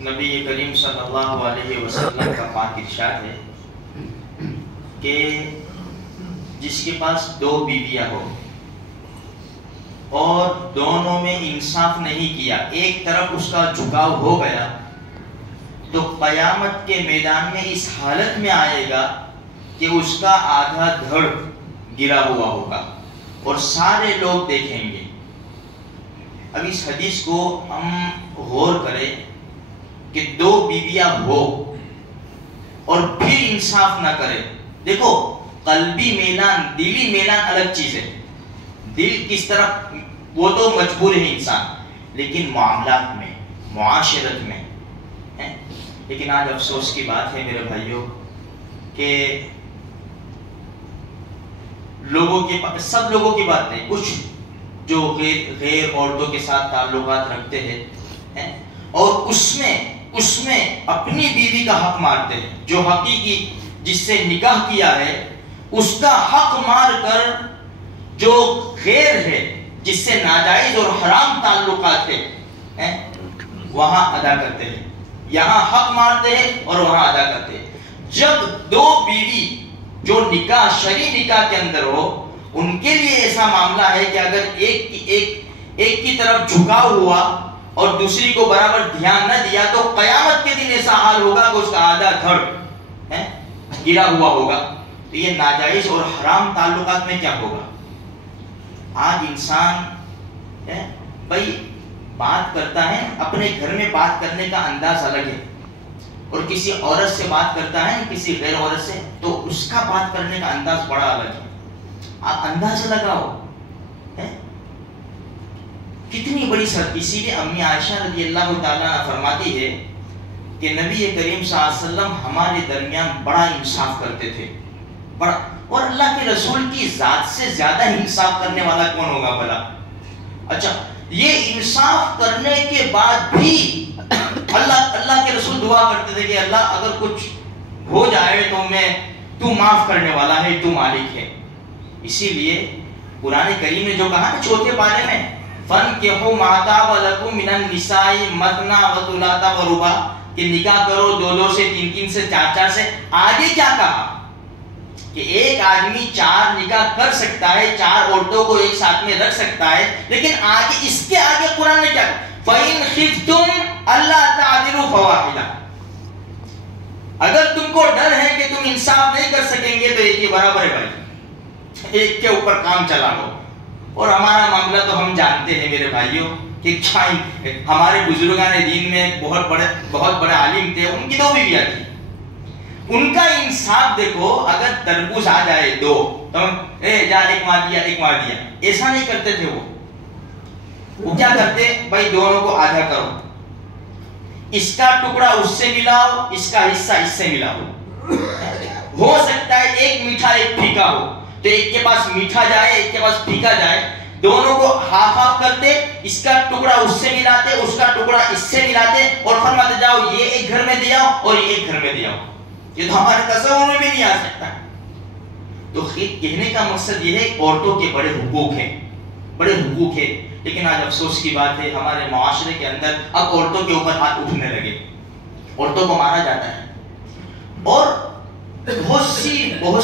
نبی کریم صلی اللہ علیہ وسلم کا پاک ارشاد ہے کہ جس کے پاس دو بیویاں ہو اور دونوں میں انصاف نہیں کیا، ایک طرف اس کا جھکاؤ ہو گیا، تو قیامت کے میدان میں اس حالت میں آئے گا کہ اس کا آدھا دھڑ گرا ہوا ہوگا اور سارے لوگ دیکھیں گے۔ اب اس حدیث کو ہم غور کریں کہ دو بیویاں ہو اور پھر انصاف نہ کرے۔ دیکھو، قلبی میلان، دلی میلان الگ چیز ہے، دل کس طرح وہ تو مجبور ہے انسان، لیکن معاملات میں، معاشرت میں ہے۔ لیکن آج افسوس کی بات ہے میرے بھائیوں کہ لوگوں کے سب لوگوں کی بات نہیں، کچھ جو غیر عورتوں کے ساتھ تعلقات رکھتے ہیں اور اس میں اپنی بیوی کا حق مارتے ہیں، جو حقیقی جس سے نکاح کیا ہے اس کا حق مار کر جو غیر ہے، جس سے ناجائز اور حرام تعلقات ہیں وہاں ادا کرتے ہیں، یہاں حق مارتے ہیں اور وہاں ادا کرتے ہیں۔ جب دو بیوی جو نکاح شرعی نکاح کے اندر ہو، ان کے لیے ایسا معاملہ ہے کہ اگر ایک کی طرف جھکاؤ ہوا اور دوسری کو برابر دھیان نہ دیا تو قیامت کے دن ایسا حال ہوگا کہ اس کا آدھا دھڑ گرا ہوا ہوگا۔ تو یہ ناجائز اور حرام تعلقات میں کیا ہوگا؟ آج انسان بھائی بات کرتا ہے، اپنے گھر میں بات کرنے کا انداز الگ ہے، اور کسی عورت سے بات کرتا ہے، کسی غیر عورت سے، تو اس کا بات کرنے کا انداز بڑا الگ ہے۔ آپ اندازہ لگاؤ کتنی بڑی سر۔ اسی لیے امی عائشہ رضی اللہ تعالیٰ عنہ فرماتی ہے کہ نبی کریم صلی اللہ علیہ وسلم ہمارے درمیان بڑا انصاف کرتے تھے، بڑا، اور اللہ کے رسول کی ذات سے زیادہ انصاف کرنے والا کون ہوگا بھلا؟ اچھا، یہ انصاف کرنے کے بعد بھی اللہ کے رسول دعا کرتے تھے کہ اللہ اگر کچھ ہو جائے تو معاف کرنے والا ہے، تو مالک ہے۔ اسی لیے قرآن کریم نے جو کہا نا چوتھے پارے میں، فَانْكِحُوا مَا طَابَ لَكُم مِّنَ النِّسَاءِ مَثْنَىٰ وَثُلَاثَ وَرُبَاعَ، کہ نکاح کرو دو دو سے، تین تین سے، چار چار سے۔ آگے کیا کہا کہ ایک آدمی 4 نکاح کر سکتا ہے، 4 عورتوں کو ایک ساتھ میں رکھ سکتا ہے، لیکن آگے اس کے آگے قرآن نے کیا کہا؟ فَإِنْ خِفْتُمْ أَلَّا تَعْدِلُوا فَوَاحِدَةً، اگر تم کو ڈر ہے کہ تم انصاف نہیں کر سکیں گے تو ایک ہی برابر ہے بھائی، ایک کے اوپر کام چلا لو۔ اور ہمارا معاملہ تو ہم جانتے ہیں میرے بھائیوں کہ ہمارے بزرگان دین میں بہت بڑے عالم تھے، ان کی 2 بیویاں تھیں، ان کا انصاف دیکھو، اگر تربوز آ جائے 2 تو جا ایک مار دیا ایسا نہیں کرتے تھے۔ وہ کیا کرتے؟ بھائی دونوں کو آدھا کرو، اس کا ٹکڑا اس سے ملاؤ، اس کا حصہ اس سے ملاؤ۔ ہو سکتا ہے ایک میٹھا ایک پھیکا ہو، تو ایک کے پاس میٹھا جائے ایک کے پاس پھیکا جائے، دونوں کو ہاف ہاف کرتے، اس کا ٹکڑا اس سے ملاتے، اس کا ٹکڑا اس سے ملاتے، اور فرماتے جاؤ یہ ایک گھر میں دیا اور یہ ایک گھر میں دیا۔ یہ تو ہمارے تصور میں بھی نہیں آ سکتا۔ تو کہنے کا مقصد یہ ہے عورتوں کے بڑے حقوق ہیں، لیکن آج افسوس کی بات ہے ہمارے معاشرے کے اندر اب عورتوں کے اوپر ہاتھ اٹھنے لگے، عورتوں کو مارا جاتا ہے، اور بہت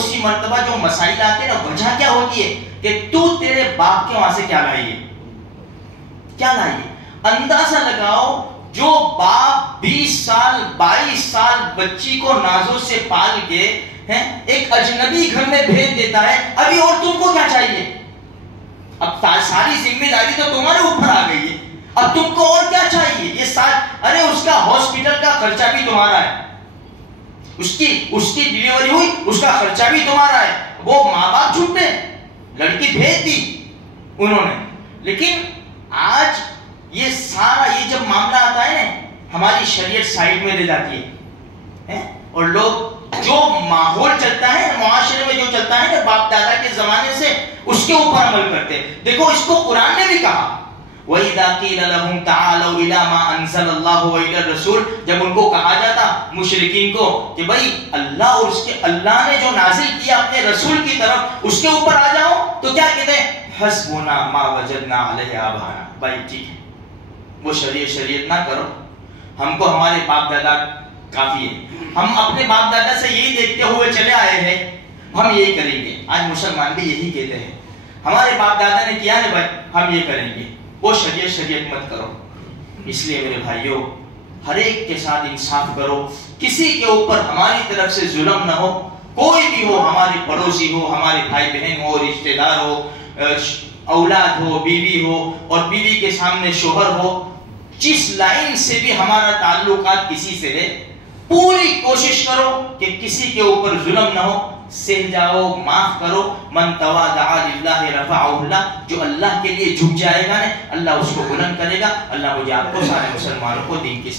سی مرتبہ جو مسائل آتے ہیں نا، وجہ کیا ہوتی ہے کہ تو تیرے باپ کے وہاں سے کیا لائیے۔ اندازہ لگاؤ، جو باپ 20 سال 22 سال بچی کو نازوں سے پال کے ایک اجنبی گھر میں بھیج دیتا ہے، ابھی اور تم کو کیا چاہیے؟ اب ساری ذمہ داری تو تمہارے اوپر آ گئی ہے، اب تم کو اور کیا چاہیے؟ یہ ارے اس کا ہاسپٹل کا خرچہ بھی تمہارا ہے، اس کی ڈیلیوری ہوئی، اس کا خرچہ بھی تمہارا ہے، وہ ماں باپ جھوٹے، لڑکی بھیج دی انہوں نے۔ لیکن آج یہ سارا یہ جب معاملہ آتا ہے ہماری شریعت سائیڈ میں لے جاتی ہے، اور لوگ جو ماحول چلتا ہے معاشرے میں، جو چلتا ہے باپ دادا کے زمانے سے، اس کے اوپر عمل کرتے ہیں۔ دیکھو اس کو قرآن نے بھی کہا، وَإِذَا قِيلَ لَهُمْ تَعَالَوْا إِلَىٰ مَا أَنزَلَ اللَّهُ وَإِلَى الرَّسُولِ، جب ان کو کہا جاتا مشرکین کو کہ بھائی اللہ اور اس کے اللہ نے جو نازل کیا اپنے رسول کی طرف، اس کے اوپر آ جاؤ، تو کیا کہتے ہیں؟ حسبنا ما وجدنا علیہ آبانا، بھائی ٹھیک ہے، وہ شریعت نہ کرو، ہم کو ہمارے باپ دادا کافی ہے، ہم اپنے باپ دادا سے یہی دیکھتے ہوئے چلے آئے ہیں، ہم یہی کریں گے۔ آج مسلمان بھی یہی کہتے ہیں، ہمارے باپ دادا نے کیا ہے بھائی ہم یہ کریں گے، وہ شریعت مت کرو۔ اس لیے میرے بھائیوں، ہر ایک کے ساتھ انصاف کرو، کسی کے اوپر ہماری طرف سے ظلم نہ ہو، کوئی بھی ہو، ہمارے پڑوسی ہو، ہمارے بھائی بہن ہو، رشتہ دار ہو، اولاد ہو، بیوی ہو، اور بیوی کے سامنے شوہر ہو، جس لائن سے بھی ہمارا تعلقات کسی سے ہے، پوری کوشش کرو کہ کسی کے اوپر ظلم نہ ہو، سہ جاؤ، معاف کرو۔ من تواضع للہ رفعہ اللہ، جو اللہ کے لیے جھک جائے گا نا، اللہ اس کو بلند کرے گا۔ اللہ مجھے آپ کو سارے مسلمانوں کو دین کی